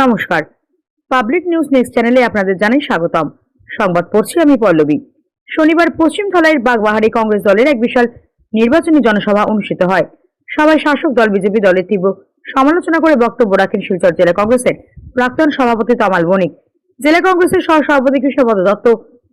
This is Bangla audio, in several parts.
নমস্কার, পাবলিক নিউজ নেক্সট চ্যানেলে আপনাদের জানাই স্বাগতম। সংবাদ পড়ছি আমি পল্লবী। শনিবার পশ্চিম ধলাইয়ের বাগবাহারি কংগ্রেস দলের এক বিশাল নির্বাচনী জনসভা অনুষ্ঠিত হয়। সভায় শাসক দল বিজেপি দলের তীব্র সমালোচনা করে বক্তব্য রাখেন শিলচর জেলা কংগ্রেসের প্রাক্তন সভাপতি তমাল বণিক, জেলা কংগ্রেসের সহ সভাপতি কৃষ্ণপদ দত্ত,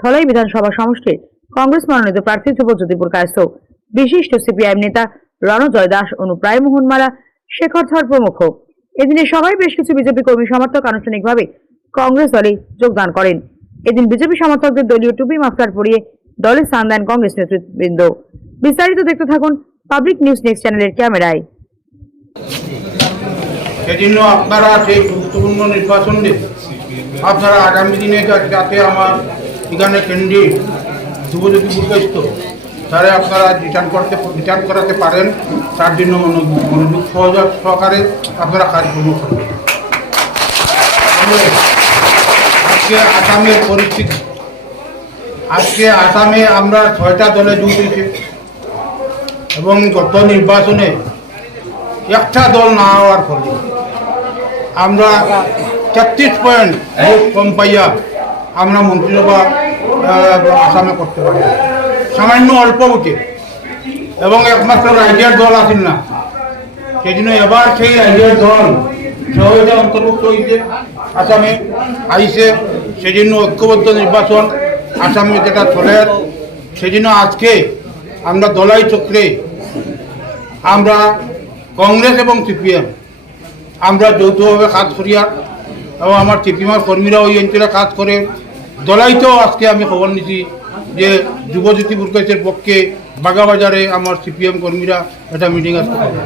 ধলাই বিধানসভা সমষ্টির কংগ্রেস মনোনীত প্রার্থী ধ্রুবজ্যোতিপুর কায়স্থ, বিশিষ্ট সিপিআইএম নেতা রণজয় দাস, অনুপ রায়, মোহনমালা, শেখর ধর প্রমুখ। এদিনের সভায় বেশ কিছু বিজেপি কর্মী সমর্থক আনুষ্ঠানিকভাবে কংগ্রেস দলে যোগদান করেন। এদিন বিজেপি সমর্থকদের দলীয় টুপি মাফলার পরিয়ে দলে স্থান দেন কংগ্রেস নেতৃবৃন্দ। বিস্তারিত দেখতে থাকুন পাবলিক নিউজ নেক্সট চ্যানেলের ক্যামেরায়। সেজন্য আপনারা সেই গুরুত্বপূর্ণ নির্বাচনে আপনারা আগামী দিনে যাতে আমার এখানে ক্যান্ডিডেট ধ্রুবজ্যোতিপুর কায়স্থ তারা আপনারা রিটার্ন করাতে পারেন, তার জন্য মনোযোগ সহকারে আপনারা কাজকর্ম করবেন। আজকে আসামের পরিস্থিতি, আজকে আসামে আমরা 6টা দলে যোগ দিয়েছি এবং গত নির্বাচনে একটা দল না হওয়ার ফলে আমরা 33 পয়েন্ট ভোট কম পাইয়া আমরা মন্ত্রিসভা আসামে করতে পারি, সামান্য অল্প ভোটে, এবং একমাত্র রাজ্যের দল আসেন না। সেই জন্য এবার সেই রাজ্যের দল সহজে অন্তর্ভুক্ত হয়েছে, আসামে আইসে। সেই জন্য ঐক্যবদ্ধ নির্বাচন আসামে যেটা চলে, সেই জন্য আজকে আমরা দলাই চক্রে আমরা কংগ্রেস এবং সিপিএম আমরা যৌথভাবে কাজ করিয়া, এবং আমার সিপিএমের কর্মীরা ওই অঞ্চলে কাজ করে। দলাইতেও আজকে আমি খবর নিছি যে ধ্রুবজ্যোতিপুর কায়স্থের পক্ষে বাগাবাজারে আমার সিপিএম কর্মীরা একটা মিটিং আসতে হবে।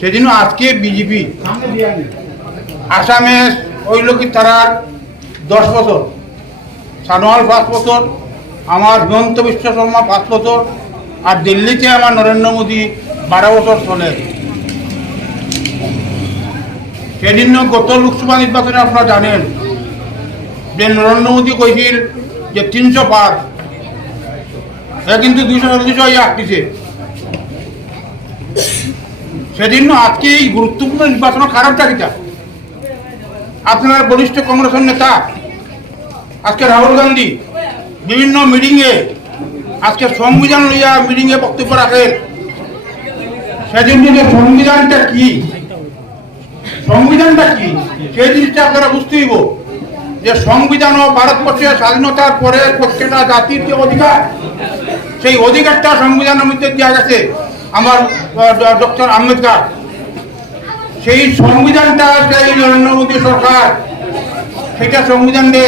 সেজন্য আজকে বিজেপি আসামে ওই লোক তারা 10 বছর, সানোয়াল 5 বছর, আমার হিমন্ত বিশ্ব শর্মা 5 বছর, আর দিল্লিতে আমার নরেন্দ্র মোদী 12 বছর চলে। সেজন্য গত লোকসভা নির্বাচনে আপনারা জানেন যে নরেন্দ্র মোদী কইছিল যে 300 পার, কিন্তু 240 আটটিছে। সেজন্য আজকে এই গুরুত্বপূর্ণ নির্বাচনের কারণটা কিটা, আপনার বরিষ্ঠ কংগ্রেসের নেতা আজকে রাহুল গান্ধী বিভিন্ন মিটিংয়ে আজকে সংবিধান লইয়া মিটিংয়ে বক্তব্য রাখেন। সেজন্য যে সংবিধানটা কি সেই জিনিসটা আপনারা বুঝতে হইব যে সংবিধান ও ভারতবর্ষের স্বাধীনতার পরে প্রত্যেকটা জাতির যে অধিকার, সেই অধিকারটা সংবিধানের মধ্যে দেওয়া গেছে আমার ডক্টর আম্বেদকর। সেই সংবিধানটা সেই নরেন্দ্র মোদী সরকার সেটা সংবিধানে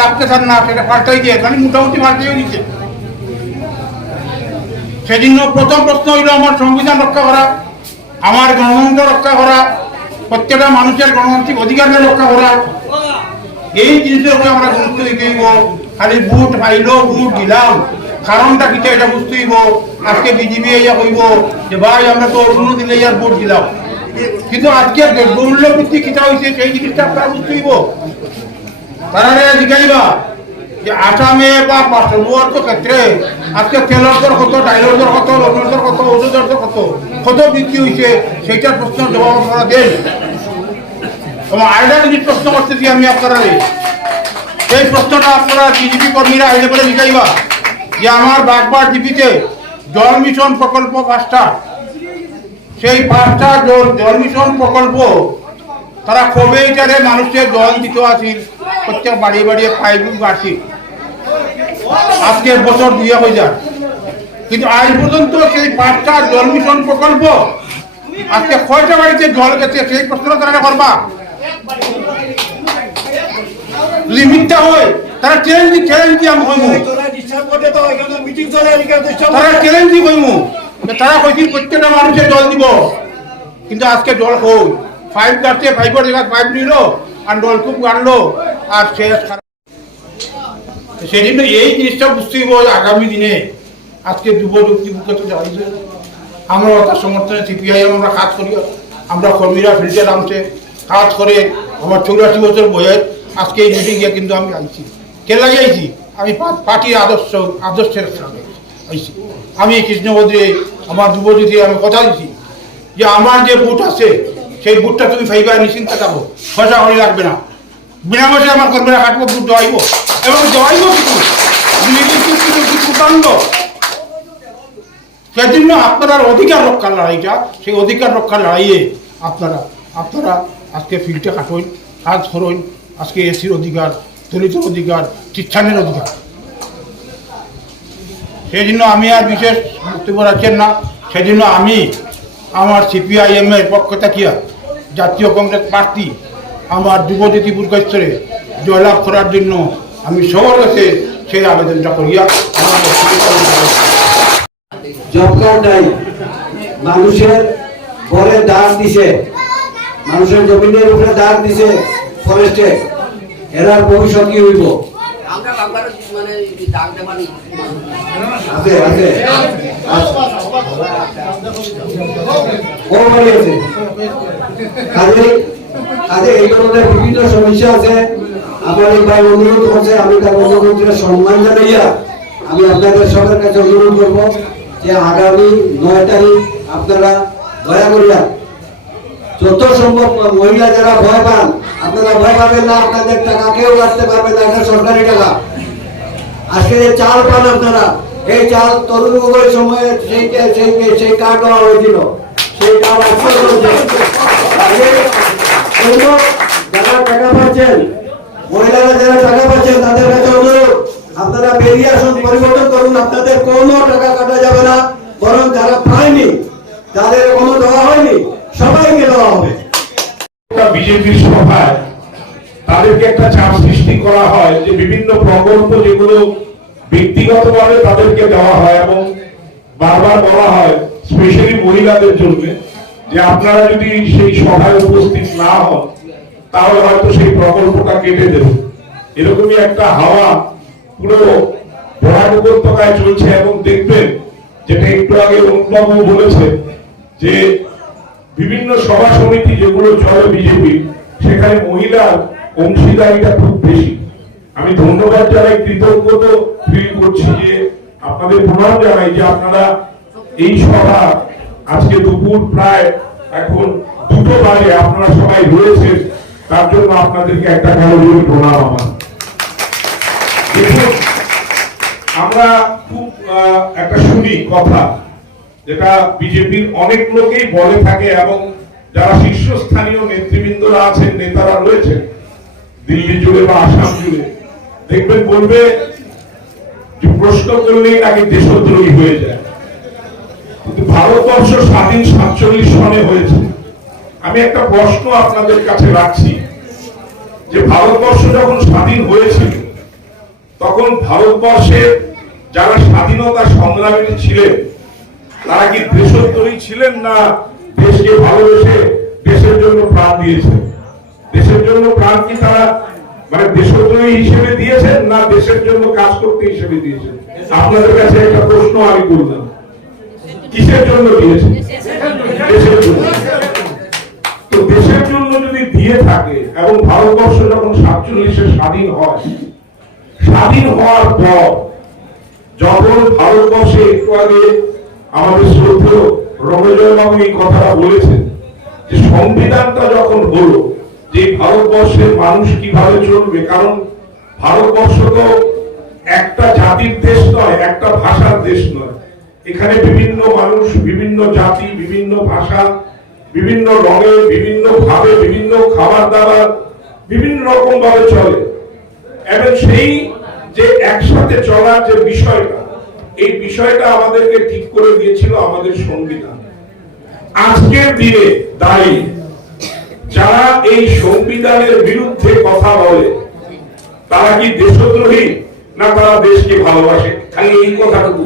রাখতে চান না, সেটা পাল্টাই দিয়ে মানে মোটামুটি পাল্টাইও দিচ্ছে। সেজন্য প্রথম প্রশ্ন হইল আমার সংবিধান রক্ষা করা, আমার গণতন্ত্র রক্ষা করা, প্রত্যেকটা মানুষের গণতান্ত্রিক অধিকার রক্ষা করা। এই জিনিসের উপরে আমরা গুরুত্ব দিতে হইব। খালি ভোট পাইল, ভোট দিলাম, কারণটা কি এটা বুঝতে হইব। আজকে বিজেপি ইয়া কইব যে ভাই আমরা তো অন্য দিলে ইয়ার ভোট দিলাম, কিন্তু আজকে মূল্যবৃদ্ধি কিটা হয়েছে সেই জিনিসটা আপনারা বুঝতে হইব। তারা জিজ্ঞাসা যে আসামে বা সর্বর্ত ক্ষেত্রে আজকে তেলের দর কত, ডাইলের দর কত, লবণের দর কত, ওষুধের দর কত বৃদ্ধি হয়েছে, সেইটার প্রশ্নের জবাব আপনারা দেন। এবং আরেকটা জিনিস প্রশ্ন করতেছি আমি আপনারা, সেই প্রশ্নটা আপনারা বিজেপি কর্মীরা আইলে বলে জিজ্ঞাসা যে আমার বাগবার ডিপিতে জল মিশন প্রকল্প 5টা, সেই 5টা জল মিশন প্রকল্প তারা কবে এটারে মানুষের জল দিতে আসিল, প্রত্যেক বাড়িয়ে বাড়িয়ে পাইপ আসি, আজকে বছর 2 হয়ে যায়, কিন্তু আজ পর্যন্ত সেই 5টা জল মিশন প্রকল্প আজকে কয়টা বাড়িতে জল গেছে সেই প্রশ্ন তারা করবা। যদি মিথ্যা হয় তারা চ্যালেঞ্জ আমি কইমু, তারা চ্যালেঞ্জ কইমু তারা কইছিল প্রত্যেকটা মানুষের জল দিব, কিন্তু আজকে জল হই পাইপ কাটছে, পাইপের জায়গায় পাইপ নিল আর নলকূপ গাড়লো আর শেষ। সেজন্য এই জিনিসটা বুঝতে হইব আগামী দিনে। আজকে ধ্রুবজ্যোতিপুরকে তো যাইছে, আমরা তার সমর্থনে সিপিআইএম আমরা কাজ করি, আমরা কর্মীরা ফিল্ডে নামছে কাজ করে। আমার 84 বছর বয়স, আজকে এই মিটিংয়ে কিন্তু আমি আইছি, কে লাগে আইছি আমি পার্টির আদর্শের সাথে আইছি। আমি কৃষ্ণবদ্রে আমার ধ্রুবজ্যোতি আমি কথা দিচ্ছি যে আমার যে ভোট আছে সেই বুটটা তুমি ফাইবা নিশ্চিন্তে থাকো, পয়সা করি লাগবে না, বিনা পয়সায় আমার করবে না, কাটবো বুট দেওয়াইব এবং দেওয়াইব কিছু কাণ্ড। সেই জন্য আপনার অধিকার রক্ষার লড়াইটা, সেই অধিকার রক্ষার লড়াইয়ে আপনারা আজকে ফিল্ডটা কাটুন, কাজ করুন। আজকে এসির অধিকার, দলিতের অধিকার, খ্রিস্টানের অধিকার। সেই জন্য আমি আর বিশেষ বক্তব্য রাখছেন না। সেই জন্য আমি আমার CPIM এর পক্ষ থাকিয়া জাতীয় কংগ্রেস প্রার্থী আমার যুবজ্যোতি পুরস্কারে জয়লাভ করার জন্য আমি সবার কাছে সেই আবেদনটা করিয়া আমার জব কার্ড নাই, মানুষের ঘরে দাগ দিছে, মানুষের জমিনের উপরে দাগ দিছে ফরেস্টে, এরার ভবিষ্যৎ কি হইব? আছে আছে কাজে এই ধরনের বিভিন্ন সমস্যা আছে। আমার এই ভাই অনুরোধ করছে, আমি তার অনুরোধের সম্মান জানাইয়া আমি আপনাদের সবার কাছে অনুরোধ করবো যে আগামী 9 তারিখ আপনারা দয়া করিয়া যত সম্ভব মহিলা যারা ভয় পান, আপনারা ভয় পাবেন না, আপনাদের টাকা কেউ রাখতে পারবে না, এটা সরকারি টাকা। আজকে যে চাল পান আপনারা, এই চাল তরুণ গগৈর সময়ে সেই কার্ড দেওয়া হয়েছিল, সেই কার্ড যারা টাকা পাচ্ছেন, মহিলারা যারা টাকা পাচ্ছেন তাদের কাছে অনুরোধ, আপনারা বেরিয়ে আসুন, পরিবর্তন করুন। আপনাদের কোনো টাকা কাটা যাবে না, বরং যারা পায়নি, যাদের কোনো দেওয়া হয়নি, সবাইকে দেওয়া হবে। বিজেপির সভায় তাদেরকে একটা চাপ সৃষ্টি করা হয় যে বিভিন্ন প্রকল্প যেগুলো ব্যক্তিগতভাবে তাদেরকে দেওয়া হয় এবং বারবার বলা হয় স্পেশালি মহিলাদের জন্য যে আপনারা যদি সেই সভায় উপস্থিত না হন তাহলে হয়তো সেই প্রকল্পটা কেটে দেবে। এরকমই একটা হাওয়া পুরো বরাক উপত্যকায় চলছে এবং দেখবেন যেটা একটু আগে অনুবাবু বলেছে যে বিভিন্ন সভা সমিতি যেগুলো চলে বিজেপি, সেখানে মহিলার অংশীদারিটা খুব বেশি। আমি ধন্যবাদ জানাই, কৃতজ্ঞত ফিল করছি যে আপনাদের প্রণাম জানাই যে আপনারা এই সভা আজকে দুপুর প্রায় এখন 2টো বাজে আপনারা সবাই রয়েছেন, তার জন্য আপনাদেরকে একটা কারণে প্রণাম আমার। দেখুন, আমরা খুব একটা শুনি কথা যেটা বিজেপির অনেক লোকেই বলে থাকে এবং যারা শীর্ষস্থানীয় নেতৃবৃন্দরা আছেন, নেতারা রয়েছেন দিল্লি জুড়ে বা আসাম জুড়ে, দেখবেন বলবে যে প্রশ্ন করলেই নাকি দেশদ্রোহী হয়ে যায়। কিন্তু ভারতবর্ষ স্বাধীন 47 সনে হয়েছে। আমি একটা প্রশ্ন আপনাদের কাছে রাখছি যে ভারতবর্ষ যখন স্বাধীন হয়েছিল তখন ভারতবর্ষের যারা স্বাধীনতা সংগ্রামী ছিলেন তারা কি দেশদ্রোহী ছিলেন না দেশকে ভালোবেসে দেশের জন্য প্রাণ দিয়েছেন? দেশের জন্য প্রাণ কি তারা মানে দেশদ্রোহী হিসেবে দিয়েছেন না দেশের জন্য কাজ করতে হিসেবে দিয়েছেন? আপনাদের কাছে একটা প্রশ্ন আমি করলাম, কিসের জন্য দিয়েছেন? দেশের জন্য। তো দেশের জন্য যদি দিয়ে থাকে এবং ভারতবর্ষ যখন 47-এ স্বাধীন হয়, স্বাধীন হওয়ার পর যখন ভারতবর্ষে একটু আগে আমাদের শ্রদ্ধেয় রমেজয় বাবু এই কথাটা বলেছেন যে সংবিধানটা যখন হলো যে ভারতবর্ষের মানুষ কিভাবে চলবে, কারণ ভারতবর্ষ তো একটা জাতির দেশ নয়, একটা ভাষার দেশ নয়। এখানে বিভিন্ন মানুষ, বিভিন্ন জাতি, বিভিন্ন ভাষা, বিভিন্ন রঙে, বিভিন্ন ভাবে, বিভিন্ন খাবার দাবার বিভিন্ন রকম ভাবে চলে এবং সেই যে একসাথে চলার যে বিষয়টা, এই বিষয়টা আমাদেরকে ঠিক করে দিয়েছিল আমাদের সংবিধান। আজকের দিনে দাঁড়িয়ে যারা এই সংবিধানের বিরুদ্ধে কথা বলে তারা কি দেশদ্রোহী না তারা দেশকে ভালোবাসে? খালি এই কথাটুকু।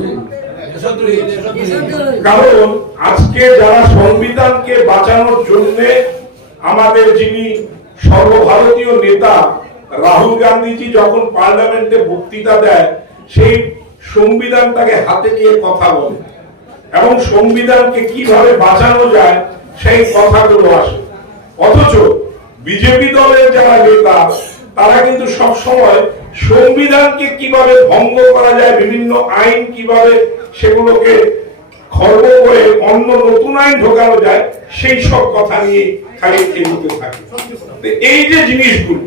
কারণ আজকে যারা সংবিধানকে বাঁচানোর জন্য আমাদের যিনি সর্বভারতীয় নেতা রাহুল গান্ধীজি যখন পার্লামেন্টে বক্তৃতা দেয়, সেই সংবিধানটাকে হাতে নিয়ে কথা বলে এবং সংবিধানকে কিভাবে বাঁচানো যায় সেই কথাগুলো আসে। অথচ বিজেপি দলের যারা নেতা তারা কিন্তু সব সময় সংবিধানকে কিভাবে ভঙ্গ করা যায়, বিভিন্ন আইন কিভাবে সেগুলোকে খর্ব করে অন্য নতুন আইন ঢোকানো যায় সেই সব কথা নিয়ে খালি এগুতে থাকে। তো এই যে জিনিসগুলো,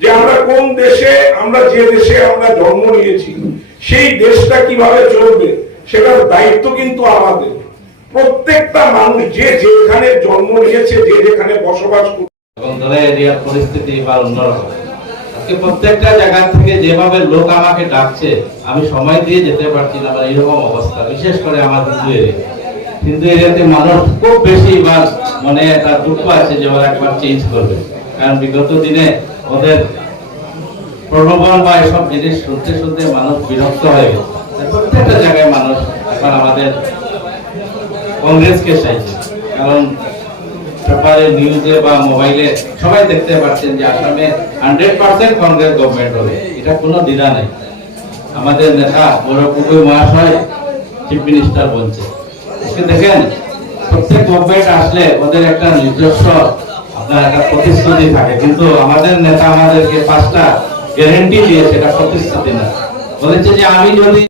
যে আমরা কোন দেশে, আমরা যে দেশে আমরা জন্ম নিয়েছি সেই দেশটা কিভাবে চলবে সেটার দায়িত্ব কিন্তু আমাদের। প্রত্যেকটা মানুষ যে যেখানে জন্ম নিয়েছে, যে যেখানে বসবাস করছে, এবং ধরে এরিয়ার পরিস্থিতি বা অন্যরকম, আজকে প্রত্যেকটা জায়গা থেকে যেভাবে লোক আমাকে ডাকছে, আমি সময় দিয়ে যেতে পারছি না, মানে এরকম অবস্থা। বিশেষ করে আমার হিন্দু এরিয়াতে মানুষ খুব বেশি বার মনে একটা দুঃখ আছে যে ওরা একবার চেঞ্জ করবে, কারণ বিগত দিনে ওদের প্রলোভন বা এসব জিনিস শুনতে শুনতে মানুষ বিরক্ত হয়ে গেছে। প্রত্যেকটা জায়গায় মানুষ এখন আমাদের কংগ্রেসকে চাইছে, কারণ পেপারে, নিউজে বা মোবাইলে সবাই দেখতে পাচ্ছেন যে আসামে 100% কংগ্রেস গভর্নমেন্ট হবে, এটা কোনো দ্বিধা নেই। আমাদের নেতা বড় কুকুর মহাশয় চিফ মিনিস্টার বলছে, দেখেন প্রত্যেক গভর্নমেন্ট আসলে ওদের একটা নিজস্ব আপনার একটা প্রতিশ্রুতি থাকে, কিন্তু আমাদের নেতা আমাদেরকে 5টা গ্যারান্টি দিয়ে সেটা প্রতিশ্রুতি না, বলেছে যে আমি যদি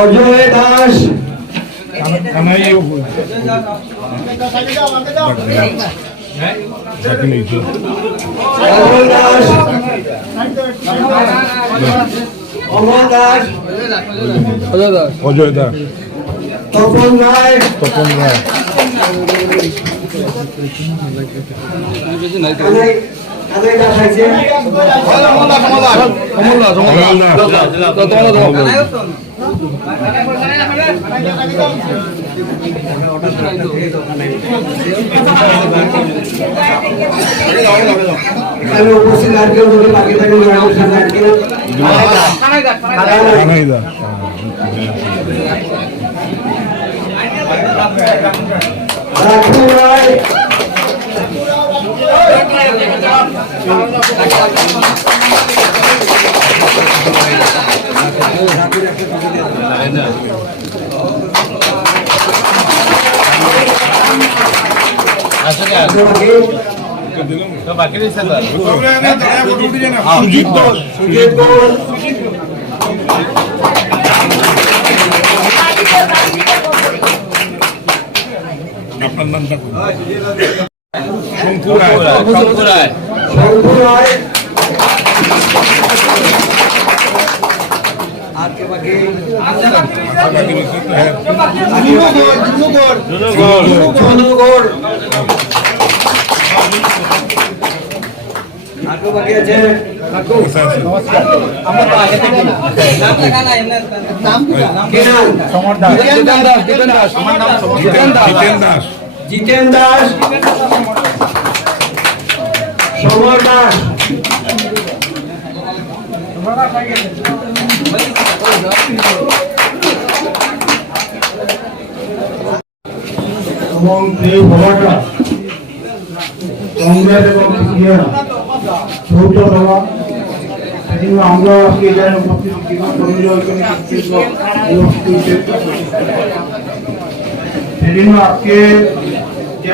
অজয় দাস, অমল দাস, অজয় দাস, তপন রায়, তপন রায়, কানাই দাস আছে, এখানে উপস্থিত আর কেউ যদি বাকি থাকে কানাই দাস, রাখু রায়, সুজিত দাস, সুজিত ঘোষ, আপনার নামটা শঙ্কু রায়, শঙ্কু রায়, আর কে বাকি? জুনুগড়, আর কে বাকি আছে? জিতেন দাস, সমর দাস, এবং এই সভাটা কংগ্রেস এবং সিপিএম যৌথ সভা, সেজন্য আমরা আজকে এখানে উপস্থিত সেজন্য আজকে যে